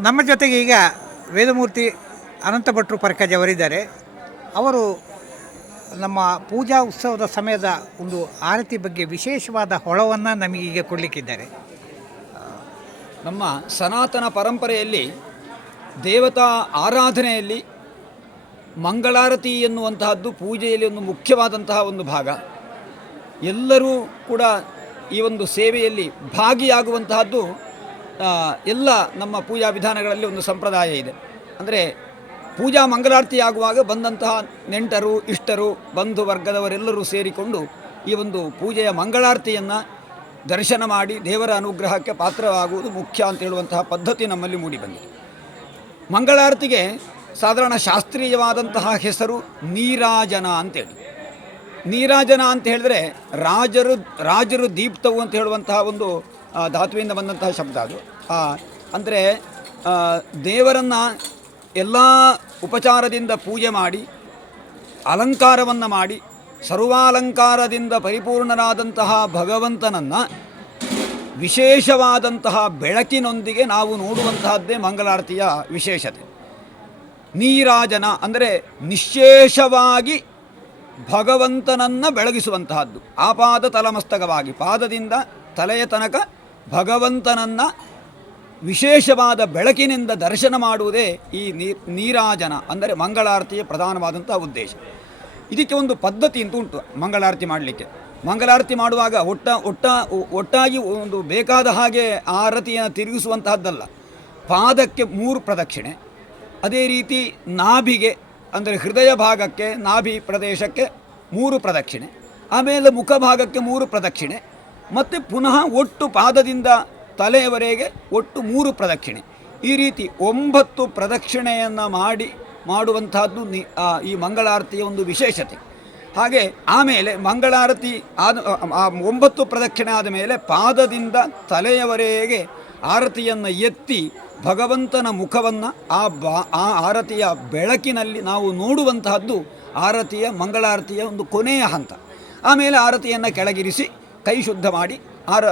ನಮ್ಮ ಜೊತೆಗೆ ಈಗ ವೇದಮೂರ್ತಿ ಅನಂತ ಭಟ್ರು ಪರ್ಕಜ್ ಅವರಿದ್ದಾರೆ. ಅವರು ನಮ್ಮ ಪೂಜಾ ಉತ್ಸವದ ಸಮಯದ ಒಂದು ಆರತಿ ಬಗ್ಗೆ ವಿಶೇಷವಾದ ಹೊಳವನ್ನು ನಮಗೀಗ ಕೊಡಲಿಕ್ಕಿದ್ದಾರೆ. ನಮ್ಮ ಸನಾತನ ಪರಂಪರೆಯಲ್ಲಿ ದೇವತಾ ಆರಾಧನೆಯಲ್ಲಿ ಮಂಗಳಾರತಿ ಎನ್ನುವಂತಹದ್ದು ಪೂಜೆಯಲ್ಲಿ ಒಂದು ಮುಖ್ಯವಾದಂತಹ ಒಂದು ಭಾಗ. ಎಲ್ಲರೂ ಕೂಡ ಈ ಒಂದು ಸೇವೆಯಲ್ಲಿ ಭಾಗಿಯಾಗುವಂತಹದ್ದು ಎಲ್ಲ ನಮ್ಮ ಪೂಜಾ ವಿಧಾನಗಳಲ್ಲಿ ಒಂದು ಸಂಪ್ರದಾಯ ಇದೆ. ಅಂದರೆ ಪೂಜಾ ಮಂಗಳಾರತಿ ಆಗುವಾಗ ಬಂದಂತಹ ನೆಂಟರು, ಇಷ್ಟರು ಬಂಧು ವರ್ಗದವರೆಲ್ಲರೂ ಸೇರಿಕೊಂಡು ಈ ಒಂದು ಪೂಜೆಯ ಮಂಗಳಾರತಿಯನ್ನು ದರ್ಶನ ಮಾಡಿ ದೇವರ ಅನುಗ್ರಹಕ್ಕೆ ಪಾತ್ರವಾಗುವುದು ಮುಖ್ಯ ಅಂತ ಹೇಳುವಂತಹ ಪದ್ಧತಿ ನಮ್ಮಲ್ಲಿ ಮೂಡಿಬಂದಿದೆ ಮಂಗಳಾರತಿಗೆ ಸಾಧಾರಣ ಶಾಸ್ತ್ರೀಯವಾದಂತಹ ಹೆಸರು ನೀರಾಜನ ಅಂತೇಳಿ ನೀರಾಜನ ಅಂತ ಹೇಳಿದ್ರೆ ರಾಜರು ರಾಜರು ದೀಪ್ತವು ಅಂತ ಹೇಳುವಂತಹ ಒಂದು ಧಾತುವಿಂದ ಬಂದಂತಹ ಶಬ್ದ ಅದು. ಅಂದರೆ ದೇವರನ್ನು ಎಲ್ಲ ಉಪಚಾರದಿಂದ ಪೂಜೆ ಮಾಡಿ, ಅಲಂಕಾರವನ್ನು ಮಾಡಿ, ಸರ್ವಾಲಂಕಾರದಿಂದ ಪರಿಪೂರ್ಣರಾದಂತಹ ಭಗವಂತನನ್ನು ವಿಶೇಷವಾದಂತಹ ಬೆಳಕಿನೊಂದಿಗೆ ನಾವು ನೋಡುವಂತಹದ್ದೇ ಮಂಗಳಾರತಿಯ ವಿಶೇಷತೆ. ನೀರಾಜನ, ಅಂದರೆ ನಿಶೇಷವಾಗಿ ಭಗವಂತನನ್ನು ಬೆಳಗಿಸುವಂತಹದ್ದು. ಆಪಾದ ತಲಮಸ್ತಕವಾಗಿ, ಪಾದದಿಂದ ತಲೆಯ ತನಕ ಭಗವಂತನನ್ನು ವಿಶೇಷವಾದ ಬೆಳಕಿನಿಂದ ದರ್ಶನ ಮಾಡುವುದೇ ಈ ನೀರಾಜನ, ಅಂದರೆ ಮಂಗಳಾರತಿಯ ಪ್ರಧಾನವಾದಂಥ ಉದ್ದೇಶ. ಇದಕ್ಕೆ ಒಂದು ಪದ್ಧತಿ ಅಂತ ಉಂಟು ಮಂಗಳಾರತಿ ಮಾಡಲಿಕ್ಕೆ. ಮಂಗಳಾರತಿ ಮಾಡುವಾಗ ಒಟ್ಟ ಒಟ್ಟ, ಒಟ್ಟಾಗಿ ಒಂದು ಬೇಕಾದ ಹಾಗೆ ಆರತಿಯನ್ನು ತಿರುಗಿಸುವಂತಹದ್ದಲ್ಲ. ಪಾದಕ್ಕೆ ಮೂರು ಪ್ರದಕ್ಷಿಣೆ. ಅದೇ ರೀತಿ ನಾಭಿಗೆ, ಅಂದರೆ ಹೃದಯ ಭಾಗಕ್ಕೆ, ನಾಭಿ ಪ್ರದೇಶಕ್ಕೆ ಮೂರು ಪ್ರದಕ್ಷಿಣೆ. ಆಮೇಲೆ ಮುಖಭಾಗಕ್ಕೆ ಮೂರು ಪ್ರದಕ್ಷಿಣೆ. ಮತ್ತು ಪುನಃ ಒಟ್ಟು ಪಾದದಿಂದ ತಲೆಯವರೆಗೆ ಒಟ್ಟು ಮೂರು ಪ್ರದಕ್ಷಿಣೆ. ಈ ರೀತಿ ಒಂಬತ್ತು ಪ್ರದಕ್ಷಿಣೆಯನ್ನು ಮಾಡಿ ಮಾಡುವಂತಹದ್ದು ಈ ಮಂಗಳಾರತಿಯ ಒಂದು ವಿಶೇಷತೆ. ಹಾಗೆ ಆಮೇಲೆ ಮಂಗಳಾರತಿ ಆದ ಒಂಬತ್ತು ಪ್ರದಕ್ಷಿಣೆ ಆದ ಮೇಲೆ ಪಾದದಿಂದ ತಲೆಯವರೆಗೆ ಆರತಿಯನ್ನು ಎತ್ತಿ ಭಗವಂತನ ಮುಖವನ್ನು ಆ ಬಾ, ಆ ಆರತಿಯ ಬೆಳಕಿನಲ್ಲಿ ನಾವು ನೋಡುವಂತಹದ್ದು ಆರತಿಯ ಮಂಗಳಾರತಿಯ ಒಂದು ಕೊನೆಯ ಹಂತ. ಆಮೇಲೆ ಆರತಿಯನ್ನು ಕೆಳಗಿರಿಸಿ ಕೈ ಶುದ್ಧ ಮಾಡಿ, ಆರ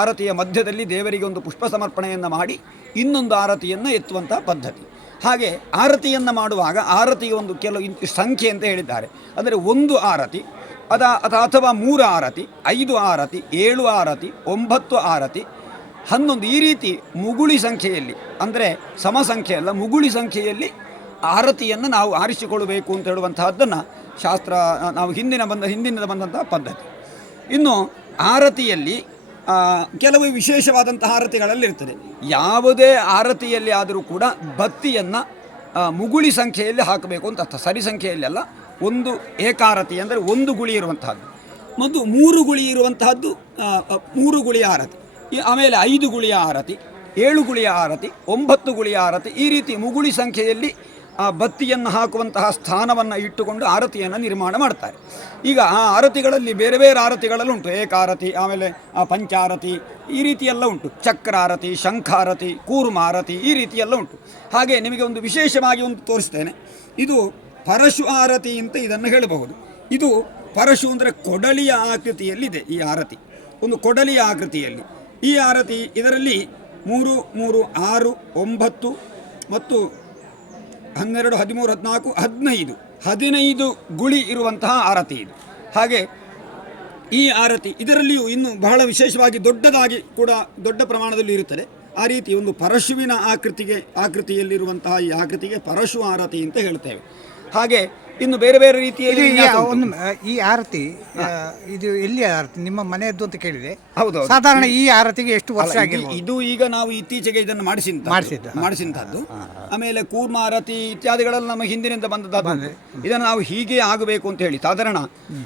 ಆರತಿಯ ಮಧ್ಯದಲ್ಲಿ ದೇವರಿಗೆ ಒಂದು ಪುಷ್ಪ ಸಮರ್ಪಣೆಯನ್ನು ಮಾಡಿ, ಇನ್ನೊಂದು ಆರತಿಯನ್ನು ಎತ್ತುವಂಥ ಪದ್ಧತಿ. ಹಾಗೆ ಆರತಿಯನ್ನು ಮಾಡುವಾಗ ಆರತಿಯ ಒಂದು ಕೆಲವು ಸಂಖ್ಯೆ ಅಂತ ಹೇಳಿದ್ದಾರೆ. ಅಂದರೆ ಒಂದು ಆರತಿ, ಅದ ಅದ ಅಥವಾ ಮೂರು ಆರತಿ, ಐದು ಆರತಿ, ಏಳು ಆರತಿ, ಒಂಬತ್ತು ಆರತಿ, ಹನ್ನೊಂದು ಈ ರೀತಿ ಮುಗುಳಿ ಸಂಖ್ಯೆಯಲ್ಲಿ, ಅಂದರೆ ಸಮ ಸಂಖ್ಯೆ ಅಲ್ಲ, ಮುಗುಳಿ ಸಂಖ್ಯೆಯಲ್ಲಿ ಆರತಿಯನ್ನು ನಾವು ಆರಿಸಿಕೊಳ್ಳಬೇಕು ಅಂತ ಹೇಳುವಂತಹದ್ದನ್ನು ಶಾಸ್ತ್ರ, ನಾವು ಹಿಂದಿನ ಬಂದ ಹಿಂದಿನ ಬಂದಂತಹ ಪದ್ಧತಿ. ಇನ್ನು ಆರತಿಯಲ್ಲಿ ಕೆಲವು ವಿಶೇಷವಾದಂತಹ ಆರತಿಗಳಲ್ಲಿರ್ತದೆ ಯಾವುದೇ ಆರತಿಯಲ್ಲಿ ಆದರೂ ಕೂಡ ಬತ್ತಿಯನ್ನು ಮುಗುಳಿ ಸಂಖ್ಯೆಯಲ್ಲಿ ಹಾಕಬೇಕು ಅಂತ ಅರ್ಥ. ಸರಿ ಸಂಖ್ಯೆಯಲ್ಲಿ ಒಂದು ಏಕಾರತಿ ಅಂದರೆ ಒಂದು ಗುಳಿ ಇರುವಂತಹದ್ದು. ಮತ್ತು ಮೂರು ಗುಳಿ ಇರುವಂತಹದ್ದು ಮೂರು ಗುಳಿಯ ಆರತಿ. ಆಮೇಲೆ ಐದು ಗುಳಿಯ ಆರತಿ, ಏಳು ಗುಳಿಯ ಆರತಿ, ಒಂಬತ್ತು ಗುಳಿಯ ಆರತಿ, ಈ ರೀತಿ ಮುಗುಳಿ ಸಂಖ್ಯೆಯಲ್ಲಿ ಆ ಬತ್ತಿಯನ್ನು ಹಾಕುವಂತಹ ಸ್ಥಾನವನ್ನು ಇಟ್ಟುಕೊಂಡು ಆರತಿಯನ್ನು ನಿರ್ಮಾಣ ಮಾಡ್ತಾರೆ. ಈಗ ಆ ಆರತಿಗಳಲ್ಲಿ ಬೇರೆ ಬೇರೆ ಆರತಿಗಳಲ್ಲೂ ಉಂಟು. ಏಕಾರತಿ, ಆಮೇಲೆ ಆ ಪಂಚಾರತಿ, ಈ ರೀತಿಯೆಲ್ಲ ಉಂಟು. ಚಕ್ರಾರತಿ, ಶಂಖಾರತಿ, ಕೂರ್ಮಾರತಿ ಈ ರೀತಿಯೆಲ್ಲ ಉಂಟು. ಹಾಗೆ ನಿಮಗೆ ಒಂದು ವಿಶೇಷವಾಗಿ ಒಂದು ತೋರಿಸ್ತೇನೆ. ಇದು ಪರಶು ಆರತಿ ಅಂತ ಇದನ್ನು ಹೇಳಬಹುದು. ಇದು ಪರಶು ಅಂದರೆ ಕೊಡಲಿಯ ಆಕೃತಿಯಲ್ಲಿದೆ ಈ ಆರತಿ. ಒಂದು ಕೊಡಲಿಯ ಆಕೃತಿಯಲ್ಲಿ. ಈ ಆರತಿ ಇದರಲ್ಲಿ ಮೂರು ಮೂರು, ಆರು, ಒಂಬತ್ತು ಮತ್ತು ಹನ್ನೆರಡು, ಹದಿಮೂರು, ಹದಿನಾಲ್ಕು, ಹದಿನೈದು ಹದಿನೈದು ಗುಳಿ ಇರುವಂತಹ ಆರತಿ ಇದು. ಹಾಗೆ ಈ ಆರತಿ ಇದರಲ್ಲಿಯೂ ಇನ್ನು ಬಹಳ ವಿಶೇಷವಾಗಿ ದೊಡ್ಡದಾಗಿ ಕೂಡ ದೊಡ್ಡ ಪ್ರಮಾಣದಲ್ಲಿ ಇರುತ್ತದೆ. ಆ ರೀತಿ ಒಂದು ಪರಶುವಿನ ಆಕೃತಿಗೆ, ಆಕೃತಿಯಲ್ಲಿರುವಂತಹ ಈ ಆಕೃತಿಗೆ ಪರಶು ಆರತಿ ಅಂತ ಹೇಳ್ತೇವೆ. ಹಾಗೆ ಇನ್ನು ಬೇರೆ ಬೇರೆ ರೀತಿಯಲ್ಲಿ ಇದು ಈ ಒಂದು ಈ ಆರತಿ ಆ, ಇದು ಎಲ್ಲಿ ಆರತಿ? ನಿಮ್ಮ ಮನೆಯದ್ದು ಅಂತ ಕೇಳಿದೆ. ಹೌದು ಹೌದು. ಸಾಧಾರಣ ಈ ಆರತಿಗೆ ಎಷ್ಟು ವರ್ಷ ಆಗಿದೆ ಇದು- ಆಗಿರ್ಬೋದು? ಇದು ಈಗ ನಾವು ಇತ್ತೀಚೆಗೆ ಇದನ್ನು ಮಾಡಿಸಿದ ಮಾಡಿಸಿದ್ದು, ಆಮೇಲೆ ಕೂರ್ಮ ಆರತಿ ಇತ್ಯಾದಿಗಳೆಲ್ಲ ನಮ್ಮ ಹಿಂದಿನಿಂದ ಬಂದದ್ದು ಇದನ್ನು ನಾವು ಹೀಗೆ ಆಗಬೇಕು ಅಂತ ಹೇಳಿ. ಸಾಧಾರಣ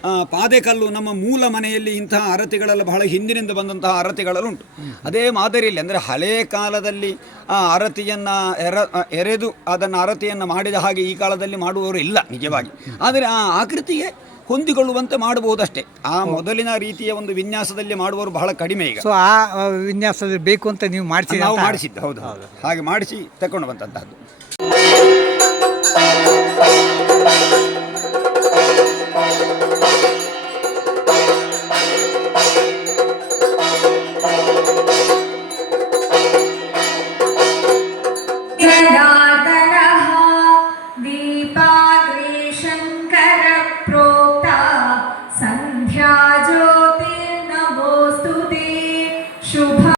ಆ, ಪಾದೆಕಲ್ಲು ನಮ್ಮ ಮೂಲ ಮನೆಯಲ್ಲಿ ಇಂತಹ ಆರತಿಗಳೆಲ್ಲ ಬಹಳ ಹಿಂದಿನಿಂದ ಬಂದಂತಹ ಆರತಿಗಳೆಲ್ಲ ಉಂಟು. ಅದೇ ಮಾದರಿಯಲ್ಲಿ ಅಂದರೆ ಹಳೆಯ ಕಾಲದಲ್ಲಿ ಆ ಆರತಿಯನ್ನು ಎರ ಎರೆದು ಅದನ್ನು ಆರತಿಯನ್ನು ಮಾಡಿದ ಹಾಗೆ ಈ ಕಾಲದಲ್ಲಿ ಮಾಡುವವರು ಇಲ್ಲ ನಿಜವಾಗಿ ಆದರೆ ಆ ಆಕೃತಿಗೆ ಹೊಂದಿಕೊಳ್ಳುವಂತೆ ಮಾಡಬಹುದಷ್ಟೇ. ಆ ಮೊದಲಿನ ರೀತಿಯ ಒಂದು ವಿನ್ಯಾಸದಲ್ಲಿ ಮಾಡುವವರು ಬಹಳ ಕಡಿಮೆ ಈಗ. ಸೊ ಆ ವಿನ್ಯಾಸದಲ್ಲಿ ಬೇಕು ಅಂತ ನೀವು ಮಾಡಿಸಿ ನಾವು ಮಾಡಿಸಿದ್ದು ಹೌದು ಹೌದು. ಹಾಗೆ ಮಾಡಿಸಿ ತಗೊಂಡು ಬಂದಂತಹದ್ದು.